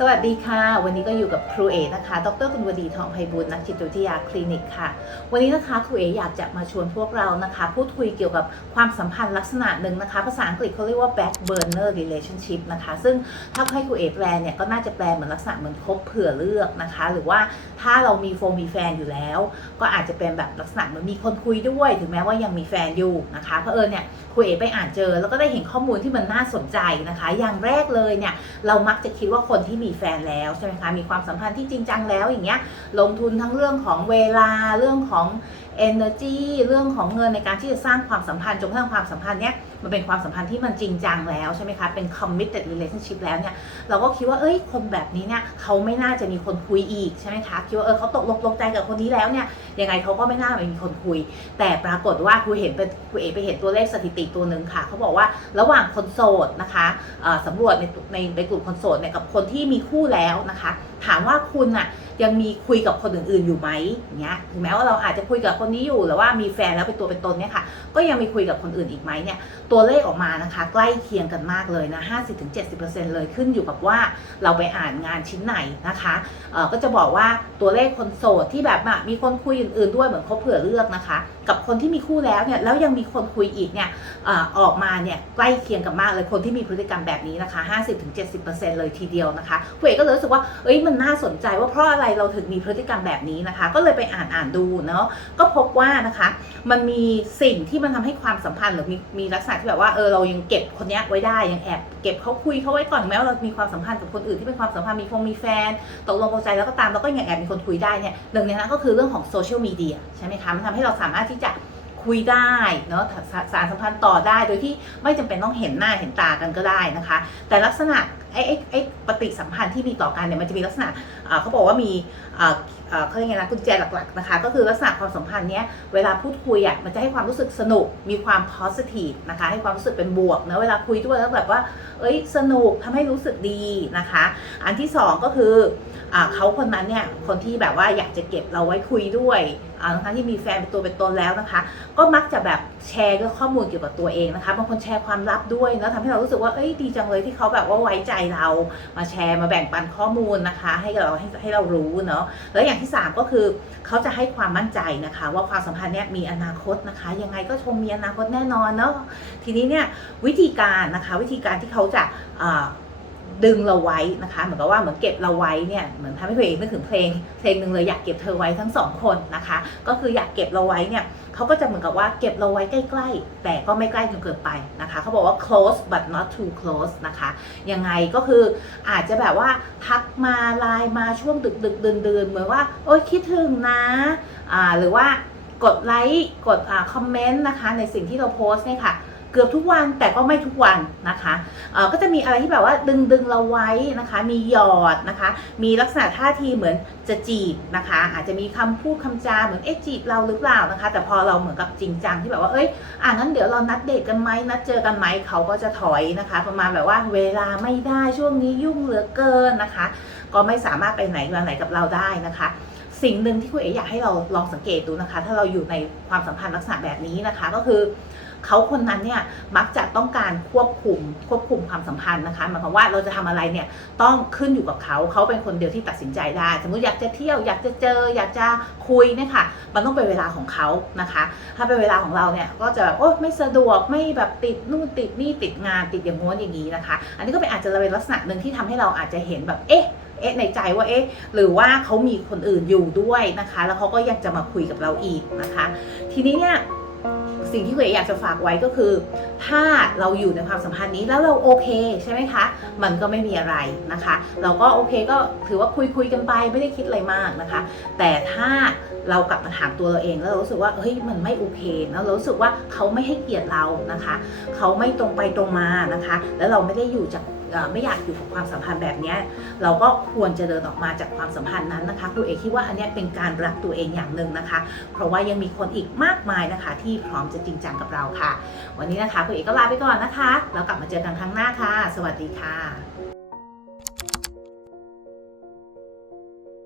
สวัสดีค่ะ วันนี้ก็อยู่กับครูเอนะคะ ดรกุลวดีทองไพบูลย์นักจิตวิทยาคลินิกค่ะ วันนี้นะคะครูเออยากจะมาชวนพวกเรานะคะ พูดคุยเกี่ยวกับความสัมพันธ์ลักษณะหนึ่งนะคะ ภาษาอังกฤษเขาเรียกว่า back burner relationship นะคะ ซึ่งถ้าให้ครูเอแปลเนี่ยก็น่าจะแปลเหมือนลักษณะเหมือนคบเผื่อเลือกนะคะ หรือว่าถ้าเรามีโฟมีแฟนอยู่แล้ว ก็อาจจะเป็นแบบลักษณะเหมือนมีคนคุยด้วย ถึงแม้ว่ายังมีแฟนอยู่นะคะเพราะเอิญเนี่ยครูเอไปอ่านเจอ แล้วก็ได้เห็นข้อมูลที่มันน่าสนใจนะคะ อย่างแรกเลยเนี่ยเรามักจะคิดว่าคนที่มีีแฟนแล้วใช่ไหมคะมีความสัมพันธ์ที่จริงจังแล้วอย่างเงี้ยลงทุนทั้งเรื่องของเวลาเรื่องของ energy เรื่องของเงินในการที่จะสร้างความสัมพันธ์จนกระทั่งความสัมพันธ์เนี้ยมันเป็นความสัมพันธ์ที่มันจริงจังแล้วใช่ไหมคะเป็น committed relationship แล้วเนี่ยเราก็คิดว่าเอ้ยคนแบบนี้เนี่ยเขาไม่น่าจะมีคนคุยอีกใช่ไหมคะคิดว่าเออเขาตกลงปลงใจกับคนนี้แล้วเนี่ยยังไงเขาก็ไม่น่ามีคนคุย แต่ปรากฏว่าครูเห็นเป็นครูเอไปเห็นตัวเลขสถิติตัวหนึ่งค่ะเขาบอกว่าระหว่างคนโสดนะคะสำรวจในในในกลุ่มคนโสดเนี่ยกับคนที่มีีคู่แล้วนะคะ ถามว่าคุณอะยังมีคุยกับคนอื่นๆอยู่ไหมเงี้ยถึงแม้ว่าเราอาจจะคุยกับคนนี้อยู่หรือว่ามีแฟนแล้วเป็นตัวเป็นตนเนี่ยค่ะ ก็ยังมีคุยกับคนอื่นอีกไหมเนี่ย ตัวเลขออกมานะคะ ใกล้เคียงกันมากเลยนะ 50-70%เลยขึ้นอยู่กับว่าเราไปอ่านงานชิ้นไหนนะคะเออก็จะบอกว่าตัวเลขคนโสดที่แบบอะมีคนคุยอื่นๆด้วยเหมือนคบเผื่อเลือกนะคะ กับคนที่มีคู่แล้วเนี่ยแล้วยังมีคนคุยอีกเนี่ยเออออกมาเนี่ยใกล้เคียงกันมากเลยคนที่มีพฤติกรรมแบบนี้นะคะ 50-70%เลยทีเดียวนะคะคุณเอกก็เลยรู้สึกว่าเอ้ยมันน่าสนใจว่าเพราะอะไรเราถึงมีพฤติกรรมแบบนี้นะคะ ก็เลยไปอ่านอ่านดูเนาะก็พบว่านะคะ มันมีสิ่งที่มันทำให้ความสัมพันธ์หรือมีมีลักษณะที่แบบว่าเออเรายังเก็บคนเนี้ยไว้ได้ยังแอบเก็บเขาคุยเขาไว้ก่อนแม้ว่าเรามีความสัมพันธ์กับคนอื่นที่เป็นความสัมพันธ์มีคงมีแฟนตกลงปลงใจแล้วก็ตามเราก็ยังแอบมีคนคุยได้เนี่ยหนึ่งในนั้นก็คือเรื่องของโซเชียลมีเดียใช่ไหมคะมันทำให้เราสามารถที่จะคุยได้เนาะสารสัมพันธ์ต่อได้โดยที่ไม่จำเป็นต้องเห็นหน้าเห็นตากันก็ได้นะคะ แต่ลักษณะ ไอ้ไอ้ไอ้ปฏิสัมพันธ์ที่มีต่อกันเนี่ยมันจะมีลักษณะเขาบอกว่ามีเขาเรียกไงนะกุญแจหลักๆนะคะ ก็คือลักษณะความสัมพันธ์เนี้ยเวลาพูดคุยอะมันจะให้ความรู้สึกสนุกมีความ positive นะคะให้ความรู้สึกเป็นบวกเนะเวลาคุยด้วยแล้วแบบว่า เอ้ยสนุกทำให้รู้สึกดีนะคะ อันที่สองก็คืออเขาคนนั้นเนี่ยคนที่แบบว่าอยากจะเก็บเราไว้คุยด้วยทั้งที่มีแฟนเป็นตัวเป็นตนแล้วนะคะ ก็มักจะแบบ แชร์ข้อมูลเกี่ยวกับตัวเองนะคะบางคนแชร์ความลับด้วยแล้วทำให้เรารู้สึกว่าเอ้ยดีจังเลยที่เขาแบบว่าไว้ใจเรามาแชร์มาแบ่งปันข้อมูลนะคะ ให้เราให้ให้เรารู้เนาะแล้วอย่างที่สามก็คือเขาจะให้ความมั่นใจนะคะ ว่าความสัมพันธ์เนี่ยมีอนาคตนะคะ ยังไงก็คงมีอนาคตแน่นอนเนาะทีนี้เนี่ยวิธีการนะคะ วิธีการที่เขาจะ ดึงเราไว้นะคะ เหมือนกับว่าเหมือนเก็บเราไว้เนี่ยเหมือนทำให้เพลงนึกถึงเพลงเพลงหนึ่งเลยอยากเก็บเธอไว้ทั้งสองคนนะคะ ก็คืออยากเก็บเราไว้เนี่ยเขาก็จะเหมือนกับว่าเก็บเราไว้ใกล้ๆ แต่ก็ไม่ใกล้จนเกินไปนะคะเขาบอกว่า close but not too close นะคะยังไงก็คืออาจจะแบบว่าทักมาไลน์มาช่วงดึกดึกๆดื่นดื่นๆเหมือนว่าโอ๊ยคิดถึงนะอ่าหรือว่ากดไลค์กดอ่าคอมเมนต์นะคะในสิ่งที่เราโพสต์เนี่ยค่ะ กือบทุกวันแต่ก็ไม่ทุกวันนะคะเอ่อก็จะมีอะไรที่แบบว่าดึงดึงเราไว้นะคะ มีหยอดนะคะ มีลักษณะท่าทีเหมือนจะจีบนะคะ อาจจะมีคำพูดคำจาเหมือนเอ๊ะจีบเราหรือเปล่านะคะ แต่พอเราเหมือนกับจริงจังที่แบบว่าเอ้ยอ่างั้นเดี๋ยวเรานัดเดทกันไหมนัดเจอกันไหมเขาก็จะถอยนะคะ ประมาณแบบว่าเวลาไม่ได้ช่วงนี้ยุ่งเหลือเกินนะคะ ก็ไม่สามารถไปไหนมาไหนกับเราได้นะคะ สิ่งหนึ่งที่คุณเอ๋อยากให้เราลองสังเกตดูนะคะ ถ้าเราอยู่ในความสัมพันธ์ลักษณะแบบนี้นะคะ ก็คือเขาคนนั้นเนี่ยมักจะต้องการควบคุมควบคุมความสัมพันธ์นะคะหมายความว่าเราจะทำอะไรเนี่ยต้องขึ้นอยู่กับเขาเขาเป็นคนเดียวที่ตัดสินใจได้ สมมติอยากจะเที่ยวอยากจะเจอ อยากจะคุยเนี่ยค่ะมันต้องเป็นเวลาของเขานะคะ ถ้าเป็นเวลาของเราเนี่ยก็จะแบบโอ้ไม่สะดวกไม่แบบติดนู่นติดนี่ติดงานติดอย่างง้นอย่างนี้นะคะ อันนี้ก็เป็นอาจจะเป็นลักษณะหนึ่งที่ทำให้เราอาจจะเห็นแบบเอ๊ะ เอ๊ะในใจว่าเอ๊ะหรือว่าเขามีคนอื่นอยู่ด้วยนะคะ แล้วเขาก็ยังจะมาคุยกับเราอีกนะคะ ทีนี้เนี่ยสิ่งที่คุณเอ๋อยากจะฝากไว้ก็คือ ถ้าเราอยู่ในความสัมพันธ์นี้แล้วเราโอเคใช่ไหมคะ มันก็ไม่มีอะไรนะคะ เราก็โอเคก็ถือว่าคุยคุยกันไปไม่ได้คิดอะไรมากนะคะ แต่ถ้าเรากลับมาถามตัวเราเองแล้วเรารู้สึกว่าเฮ้ยมันไม่โอเคนะเรารู้สึกว่าเขาไม่ให้เกียรติเรานะคะ เขาไม่ตรงไปตรงมานะคะ แล้วเราไม่ได้อยู่จาก ไม่อยากอยู่กับความสัมพันธ์แบบเนี้ยเราก็ควรจะเดินออกมาจากความสัมพันธ์นั้นนะคะครูเอกคิดว่าอันเนี้ยเป็นการรักตัวเองอย่างหนึ่งนะคะ เพราะว่ายังมีคนอีกมากมายนะคะ ที่พร้อมจะจริงจังกับเราค่ะ วันนี้นะคะครูเอกก็ลาไปก่อนนะคะ แล้วกลับมาเจอกันครั้งหน้าค่ะ สวัสดีค่ะ